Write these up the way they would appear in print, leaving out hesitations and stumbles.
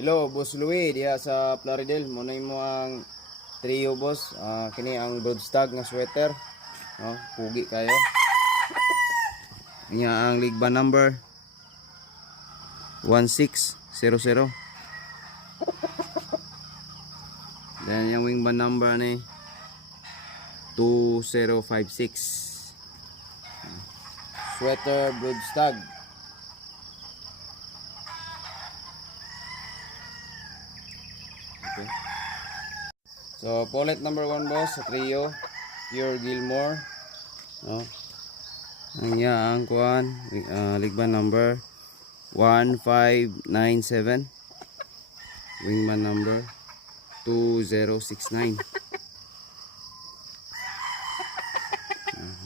Hello, Boss Louie diha sa Plaridel. Muna mo ang trio, boss. Kini ang broadstag nga sweater. No, pugi kayo. Niya ang ligba number 1600. Then yung wingman number ni 2056. Sweater broadstag. Okay. So, bullet number 1, boss, sa trio, Pure Gilmore. No? Ang kuan, ligban number 1597. Wingman number 2069.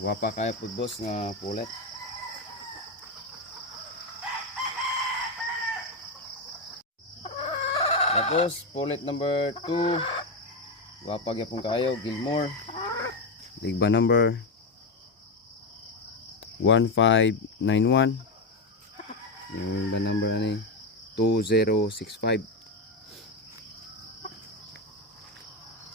Wapa kaya po, boss, nga bullet. Tapos, bullet number 2. Wapag yapon kayo, Gilmore. Ligba number 1591. Yung ligba number ni 2065.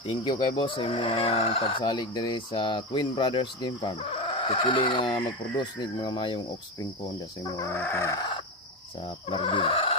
Thank you kay boss sa mga pagsalig diri sa Twin Brothers Game Farm. Tutuloy nga mag-produce ng mga mayong offspring po sa mga sa Plaridel.